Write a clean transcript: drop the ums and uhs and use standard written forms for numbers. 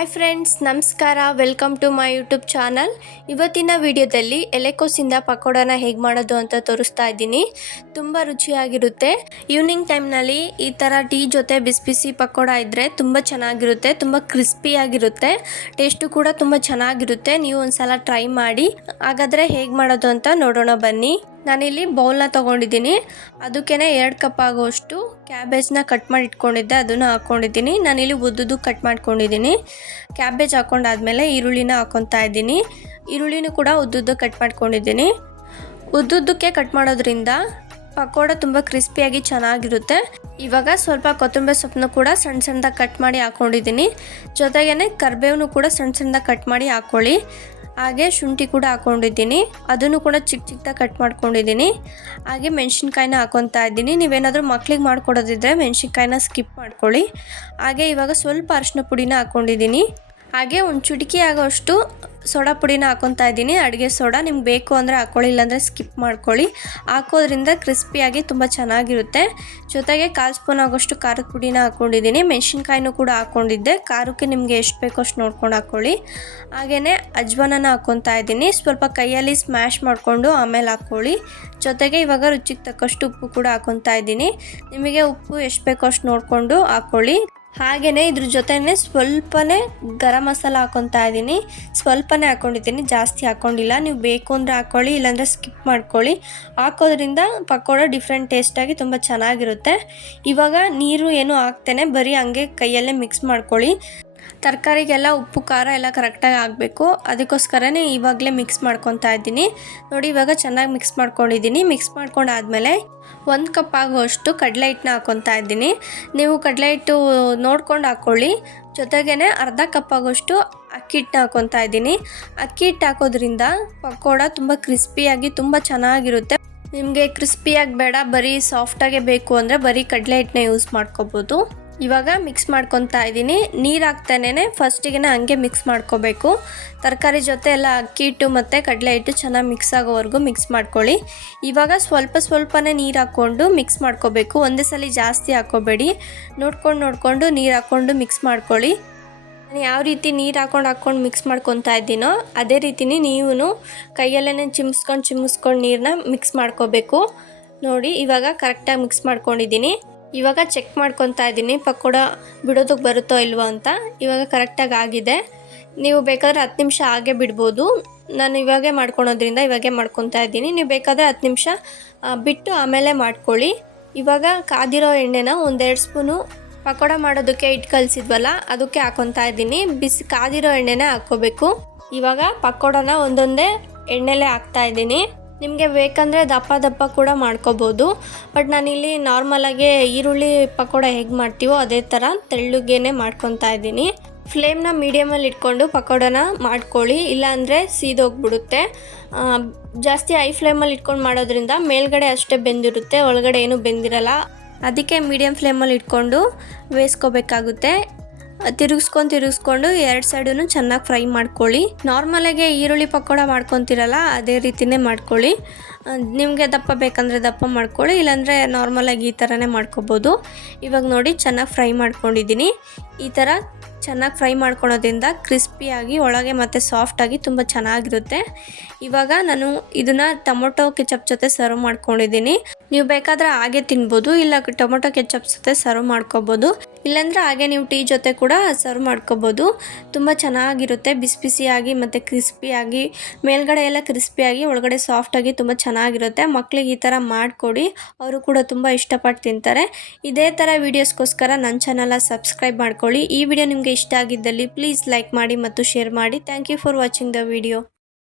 Hi friends, ನಮಸ್ಕಾರ. Welcome to my YouTube channel. ಇವತ್ತಿನ ವಿಡಿಯೋದಲ್ಲಿ ಎಲೆಕೋಸಿಂದ ಪಕೋಡನ ಹೇಗೆ ಮಾಡೋದು ಅಂತ ತೋರಿಸ್ತಾ ಇದ್ದೀನಿ. ತುಂಬ ರುಚಿಯಾಗಿರುತ್ತೆ. ಈವ್ನಿಂಗ್ ಟೈಮ್ನಲ್ಲಿ ಈ ಥರ ಟೀ ಜೊತೆ ಬಿಸಿ ಬಿಸಿ ಪಕೋಡ ಇದ್ದರೆ ತುಂಬ ಚೆನ್ನಾಗಿರುತ್ತೆ. ತುಂಬ ಕ್ರಿಸ್ಪಿಯಾಗಿರುತ್ತೆ. ಟೇಸ್ಟು ಕೂಡ ತುಂಬ ಚೆನ್ನಾಗಿರುತ್ತೆ. ನೀವು ಒಂದ್ಸಲ ಟ್ರೈ ಮಾಡಿ. ಹಾಗಾದರೆ ಹೇಗೆ ಮಾಡೋದು ಅಂತ ನೋಡೋಣ ಬನ್ನಿ. ನಾನಿಲ್ಲಿ ಬೌಲ್ನ ತೊಗೊಂಡಿದ್ದೀನಿ. ಅದಕ್ಕೇ 2 ಕಪ್ ಆಗುವಷ್ಟು ಕ್ಯಾಬೇಜ್ನ ಕಟ್ ಮಾಡಿ ಇಟ್ಕೊಂಡಿದ್ದೆ, ಅದನ್ನು ಹಾಕ್ಕೊಂಡಿದ್ದೀನಿ. ನಾನಿಲ್ಲಿ ಉದ್ದುದ್ದು ಕಟ್ ಮಾಡ್ಕೊಂಡಿದ್ದೀನಿ. ಕ್ಯಾಬೇಜ್ ಹಾಕ್ಕೊಂಡಾದ್ಮೇಲೆ ಈರುಳ್ಳಿನ ಹಾಕ್ಕೊತಾ ಇದ್ದೀನಿ. ಈರುಳ್ಳಿನೂ ಕೂಡ ಉದ್ದುದ್ದು ಕಟ್ ಮಾಡ್ಕೊಂಡಿದ್ದೀನಿ. ಉದ್ದುದ್ದಕ್ಕೆ ಕಟ್ ಮಾಡೋದ್ರಿಂದ ಪಕೋಡ ತುಂಬ ಕ್ರಿಸ್ಪಿಯಾಗಿ ಚೆನ್ನಾಗಿರುತ್ತೆ. ಇವಾಗ ಸ್ವಲ್ಪ ಕೊತ್ತಂಬರಿ ಸೊಪ್ಪನ್ನು ಕೂಡ ಸಣ್ಣ ಸಣ್ಣದಾಗಿ ಕಟ್ ಮಾಡಿ ಹಾಕ್ಕೊಂಡಿದ್ದೀನಿ. ಜೊತೆಗೇ ಕರಿಬೇವನ್ನು ಕೂಡ ಸಣ್ಣ ಸಣ್ಣದಾಗಿ ಕಟ್ ಮಾಡಿ ಹಾಕ್ಕೊಳ್ಳಿ. ಹಾಗೆ ಶುಂಠಿ ಕೂಡ ಹಾಕ್ಕೊಂಡಿದ್ದೀನಿ, ಅದನ್ನು ಕೂಡ ಚಿಕ್ಕ ಚಿಕ್ಕದಾಗಿ ಕಟ್ ಮಾಡ್ಕೊಂಡಿದ್ದೀನಿ. ಹಾಗೆ ಮೆಣಸಿನ್ಕಾಯಿನ ಹಾಕ್ಕೊತಾ ಇದ್ದೀನಿ. ನೀವೇನಾದರೂ ಮಕ್ಳಿಗೆ ಮಾಡ್ಕೊಡೋದಿದ್ರೆ ಮೆಣಸಿನ್ಕಾಯಿನ ಸ್ಕಿಪ್ ಮಾಡ್ಕೊಳ್ಳಿ. ಹಾಗೆ ಇವಾಗ ಸ್ವಲ್ಪ ಅರಿಶಿನ ಪುಡಿನ ಹಾಕ್ಕೊಂಡಿದ್ದೀನಿ. ಹಾಗೆ ಒಂದು ಚುಟುಕಿ ಆಗೋಷ್ಟು ಸೋಡಾ ಪುಡಿನ ಹಾಕ್ಕೊತಾ ಇದ್ದೀನಿ. ಅಡುಗೆ ಸೋಡಾ ನಿಮ್ಗೆ ಬೇಕು ಅಂದರೆ ಹಾಕ್ಕೊಳ್ಳಿ, ಇಲ್ಲಾಂದರೆ ಸ್ಕಿಪ್ ಮಾಡ್ಕೊಳ್ಳಿ. ಹಾಕೋದ್ರಿಂದ ಕ್ರಿಸ್ಪಿಯಾಗಿ ತುಂಬ ಚೆನ್ನಾಗಿರುತ್ತೆ. ಜೊತೆಗೆ 1/4 ಸ್ಪೂನ್ ಆಗೋಷ್ಟು ಖಾರದ ಪುಡಿನ ಹಾಕ್ಕೊಂಡಿದ್ದೀನಿ. ಮೆಣಸಿನ್ಕಾಯಿನೂ ಕೂಡ ಹಾಕ್ಕೊಂಡಿದ್ದೆ. ಖಾರಕ್ಕೆ ನಿಮಗೆ ಎಷ್ಟು ಬೇಕೋ ಅಷ್ಟು ನೋಡ್ಕೊಂಡು ಹಾಕ್ಕೊಳ್ಳಿ. ಹಾಗೆಯೇ ಅಜ್ವಾನನ ಹಾಕ್ಕೊತಾ ಇದ್ದೀನಿ. ಸ್ವಲ್ಪ ಕೈಯಲ್ಲಿ ಸ್ಮ್ಯಾಶ್ ಮಾಡಿಕೊಂಡು ಆಮೇಲೆ ಹಾಕ್ಕೊಳ್ಳಿ. ಜೊತೆಗೆ ಇವಾಗ ರುಚಿಗೆ ತಕ್ಕಷ್ಟು ಉಪ್ಪು ಕೂಡ ಹಾಕ್ಕೊತಾ ಇದ್ದೀನಿ. ನಿಮಗೆ ಉಪ್ಪು ಎಷ್ಟು ಬೇಕೋ ಅಷ್ಟು ನೋಡಿಕೊಂಡು ಹಾಕ್ಕೊಳ್ಳಿ. ಹಾಗೆಯೇ ಇದ್ರ ಜೊತೆನೇ ಸ್ವಲ್ಪನೇ ಗರಂ ಮಸಾಲ ಹಾಕ್ಕೊತಾ ಇದ್ದೀನಿ. ಸ್ವಲ್ಪನೇ ಹಾಕ್ಕೊಂಡಿದ್ದೀನಿ, ಜಾಸ್ತಿ ಹಾಕ್ಕೊಂಡಿಲ್ಲ. ನೀವು ಬೇಕು ಅಂದರೆ ಹಾಕ್ಕೊಳ್ಳಿ, ಇಲ್ಲಾಂದರೆ ಸ್ಕಿಪ್ ಮಾಡ್ಕೊಳ್ಳಿ. ಹಾಕೋದ್ರಿಂದ ಪಕೋಡ ಡಿಫ್ರೆಂಟ್ ಟೇಸ್ಟಾಗಿ ತುಂಬ ಚೆನ್ನಾಗಿರುತ್ತೆ. ಇವಾಗ ನೀರು ಏನು ಹಾಕ್ತೇನೆ, ಬರೀ ಹಂಗೆ ಕೈಯಲ್ಲೇ ಮಿಕ್ಸ್ ಮಾಡ್ಕೊಳ್ಳಿ. ತರಕಾರಿಗೆಲ್ಲ ಉಪ್ಪು ಖಾರ ಎಲ್ಲ ಕರೆಕ್ಟಾಗಿ ಆಗಬೇಕು. ಅದಕ್ಕೋಸ್ಕರನೇ ಇವಾಗಲೇ ಮಿಕ್ಸ್ ಮಾಡ್ಕೊತಾ ಇದ್ದೀನಿ. ನೋಡಿ, ಇವಾಗ ಚೆನ್ನಾಗಿ ಮಿಕ್ಸ್ ಮಾಡ್ಕೊಂಡಿದ್ದೀನಿ. ಮಿಕ್ಸ್ ಮಾಡ್ಕೊಂಡಾದ್ಮೇಲೆ 1 ಕಪ್ ಆಗುವಷ್ಟು ಕಡಲೆ ಹಿಟ್ಟನ್ನ ಹಾಕ್ಕೊತಾ ಇದ್ದೀನಿ. ನೀವು ಕಡಲೆ ಹಿಟ್ಟು ನೋಡ್ಕೊಂಡು ಹಾಕ್ಕೊಳ್ಳಿ. ಜೊತೆಗೇ ಅರ್ಧ ಕಪ್ ಆಗೋಷ್ಟು ಅಕ್ಕಿ ಹಿಟ್ಟನ್ನ ಹಾಕ್ಕೊತಾ ಇದ್ದೀನಿ. ಅಕ್ಕಿ ಹಿಟ್ಟು ಹಾಕೋದ್ರಿಂದ ಪಕೋಡ ತುಂಬ ಕ್ರಿಸ್ಪಿಯಾಗಿ ತುಂಬ ಚೆನ್ನಾಗಿರುತ್ತೆ. ನಿಮಗೆ ಕ್ರಿಸ್ಪಿಯಾಗಿ ಬೇಡ, ಬರೀ ಸಾಫ್ಟಾಗೇ ಬೇಕು ಅಂದರೆ ಬರೀ ಕಡಲೆ ಹಿಟ್ಟನ್ನ ಯೂಸ್ ಮಾಡ್ಕೋಬೋದು. ಇವಾಗ ಮಿಕ್ಸ್ ಮಾಡ್ಕೊತಾ ಇದ್ದೀನಿ. ನೀರು ಹಾಕ್ತಾನೇ ಫಸ್ಟಿಗೆ ಹಂಗೆ ಮಿಕ್ಸ್ ಮಾಡ್ಕೋಬೇಕು. ತರಕಾರಿ ಜೊತೆ ಎಲ್ಲ ಅಕ್ಕಿ ಹಿಟ್ಟು ಮತ್ತು ಕಡಲೆ ಹಿಟ್ಟು ಚೆನ್ನಾಗಿ ಮಿಕ್ಸ್ ಆಗೋವರೆಗೂ ಮಿಕ್ಸ್ ಮಾಡ್ಕೊಳ್ಳಿ. ಇವಾಗ ಸ್ವಲ್ಪನೇ ನೀರು ಹಾಕ್ಕೊಂಡು ಮಿಕ್ಸ್ ಮಾಡ್ಕೋಬೇಕು. ಒಂದೇ ಸಲ ಜಾಸ್ತಿ ಹಾಕ್ಕೋಬೇಡಿ. ನೋಡ್ಕೊಂಡು ನೀರು ಹಾಕ್ಕೊಂಡು ಮಿಕ್ಸ್ ಮಾಡ್ಕೊಳ್ಳಿ. ನಾನು ಯಾವ ರೀತಿ ನೀರು ಹಾಕ್ಕೊಂಡು ಮಿಕ್ಸ್ ಮಾಡ್ಕೊತಾ ಇದ್ದೀನೋ ಅದೇ ರೀತಿನೇ ನೀವು ಕೈಯಲ್ಲೇ ಚಿಮ್ಮಿಸ್ಕೊಂಡು ನೀರನ್ನ ಮಿಕ್ಸ್ ಮಾಡ್ಕೋಬೇಕು. ನೋಡಿ, ಇವಾಗ ಕರೆಕ್ಟಾಗಿ ಮಿಕ್ಸ್ ಮಾಡ್ಕೊಂಡಿದ್ದೀನಿ. ಇವಾಗ ಚೆಕ್ ಮಾಡ್ಕೊತಾ ಇದ್ದೀನಿ ಪಕೋಡ ಬಿಡೋದಕ್ಕೆ ಬರುತ್ತೋ ಇಲ್ವೋ ಅಂತ. ಇವಾಗ ಕರೆಕ್ಟಾಗಿ ಆಗಿದೆ. ನೀವು ಬೇಕಾದರೆ 10 ನಿಮಿಷ ಹಾಗೆ ಬಿಡ್ಬೋದು. ನಾನು ಇವಾಗೇ ಮಾಡ್ಕೊಳೋದ್ರಿಂದ ಇವಾಗೇ ಮಾಡ್ಕೊತಾ ಇದ್ದೀನಿ. ನೀವು ಬೇಕಾದರೆ 10 ನಿಮಿಷ ಬಿಟ್ಟು ಆಮೇಲೆ ಮಾಡ್ಕೊಳ್ಳಿ. ಇವಾಗ ಕಾದಿರೋ ಎಣ್ಣೆನ 1-2 ಸ್ಪೂನು ಪಕೋಡ ಮಾಡೋದಕ್ಕೆ ಇಟ್ಟು ಕಲಿಸಿದ್ವಲ್ಲ ಅದಕ್ಕೆ ಹಾಕ್ಕೊತಾ ಇದ್ದೀನಿ. ಕಾದಿರೋ ಎಣ್ಣೆನೇ ಹಾಕ್ಕೋಬೇಕು. ಇವಾಗ ಪಕೋಡನ ಒಂದೊಂದೇ ಎಣ್ಣೆಲೇ ಹಾಕ್ತಾ ಇದ್ದೀನಿ. ನಿಮಗೆ ಬೇಕಂದರೆ ದಪ್ಪ ಕೂಡ ಮಾಡ್ಕೋಬೋದು. ಬಟ್ ನಾನಿಲ್ಲಿ ನಾರ್ಮಲಾಗಿ ಈರುಳ್ಳಿ ಪಕೋಡ ಹೇಗೆ ಮಾಡ್ತೀವೋ ಅದೇ ಥರ ತೆಳ್ಳಗೇನೆ ಮಾಡ್ಕೊತಾ ಇದ್ದೀನಿ. ಫ್ಲೇಮ್ನ ಮೀಡಿಯಮಲ್ಲಿ ಇಟ್ಕೊಂಡು ಪಕೋಡನ ಮಾಡ್ಕೊಳ್ಳಿ, ಇಲ್ಲಾಂದರೆ ಸೀದೋಗ್ಬಿಡುತ್ತೆ. ಜಾಸ್ತಿ ಹೈ ಫ್ಲೇಮಲ್ಲಿ ಇಟ್ಕೊಂಡು ಮಾಡೋದ್ರಿಂದ ಮೇಲ್ಗಡೆ ಅಷ್ಟೇ ಬೆಂದಿರುತ್ತೆ, ಒಳಗಡೆ ಏನೂ ಬೆಂದಿರಲ್ಲ. ಅದಕ್ಕೆ ಮೀಡಿಯಮ್ ಫ್ಲೇಮಲ್ಲಿ ಇಟ್ಕೊಂಡು ಬೇಯಿಸ್ಕೋಬೇಕಾಗುತ್ತೆ. ತಿರುಗಿಸ್ಕೊಂಡು 2 ಸೈಡೂ ಚೆನ್ನಾಗಿ ಫ್ರೈ ಮಾಡ್ಕೊಳ್ಳಿ. ನಾರ್ಮಲಾಗೆ ಈರುಳ್ಳಿ ಪಕೋಡ ಮಾಡ್ಕೊತೀರಲ್ಲ ಅದೇ ರೀತಿಯೇ ಮಾಡ್ಕೊಳ್ಳಿ. ನಿಮಗೆ ದಪ್ಪ ಬೇಕಂದರೆ ದಪ್ಪ ಮಾಡ್ಕೊಳ್ಳಿ, ಇಲ್ಲಾಂದರೆ ನಾರ್ಮಲಾಗಿ ಈ ಥರನೇ ಮಾಡ್ಕೋಬೋದು. ಇವಾಗ ನೋಡಿ, ಚೆನ್ನಾಗಿ ಫ್ರೈ ಮಾಡ್ಕೊಂಡಿದ್ದೀನಿ. ಈ ಥರ ಚೆನ್ನಾಗಿ ಫ್ರೈ ಮಾಡ್ಕೊಳೋದ್ರಿಂದ ಕ್ರಿಸ್ಪಿಯಾಗಿ ಒಳಗೆ ಮತ್ತು ಸಾಫ್ಟಾಗಿ ತುಂಬ ಚೆನ್ನಾಗಿರುತ್ತೆ. ಇವಾಗ ನಾನು ಇದನ್ನು ಟೊಮೊಟೊ ಕೆಚಪ್ ಜೊತೆ ಸರ್ವ್ ಮಾಡ್ಕೊಂಡಿದ್ದೀನಿ. ನೀವು ಬೇಕಾದರೆ ಹಾಗೆ ತಿನ್ಬೋದು, ಇಲ್ಲ ಟೊಮೊಟೊ ಕೆಚಪ್ ಜೊತೆ ಸರ್ವ್ ಮಾಡ್ಕೋಬೋದು, ಇಲ್ಲಾಂದರೆ ಹಾಗೆ ನೀವು ಟೀ ಜೊತೆ ಕೂಡ ಸರ್ವ್ ಮಾಡ್ಕೋಬೋದು. ತುಂಬ ಚೆನ್ನಾಗಿರುತ್ತೆ, ಬಿಸಿ ಬಿಸಿಯಾಗಿ ಮತ್ತು ಕ್ರಿಸ್ಪಿಯಾಗಿ. ಮೇಲ್ಗಡೆ ಎಲ್ಲ ಕ್ರಿಸ್ಪಿಯಾಗಿ, ಒಳಗಡೆ ಸಾಫ್ಟಾಗಿ ತುಂಬ ಚೆನ್ನಾಗಿರುತ್ತೆ. ಮಕ್ಕಳಿಗೆ ಈ ಥರ ಮಾಡಿಕೊಡಿ, ಅವರು ಕೂಡ ತುಂಬ ಇಷ್ಟಪಟ್ಟು ತಿಂತಾರೆ. ಇದೇ ಥರ ವೀಡಿಯೋಸ್ಗೋಸ್ಕರ ನನ್ನ ಚಾನಲ್ನ ಸಬ್ಸ್ಕ್ರೈಬ್ ಮಾಡ್ಕೊಳ್ಳಿ. ಈ ವಿಡಿಯೋ ನಿಮಗೆ ಇಷ್ಟ ಆಗಿದ್ದಲ್ಲಿ ಪ್ಲೀಸ್ ಲೈಕ್ ಮಾಡಿ ಮತ್ತು ಶೇರ್ ಮಾಡಿ. Thank you for watching the video.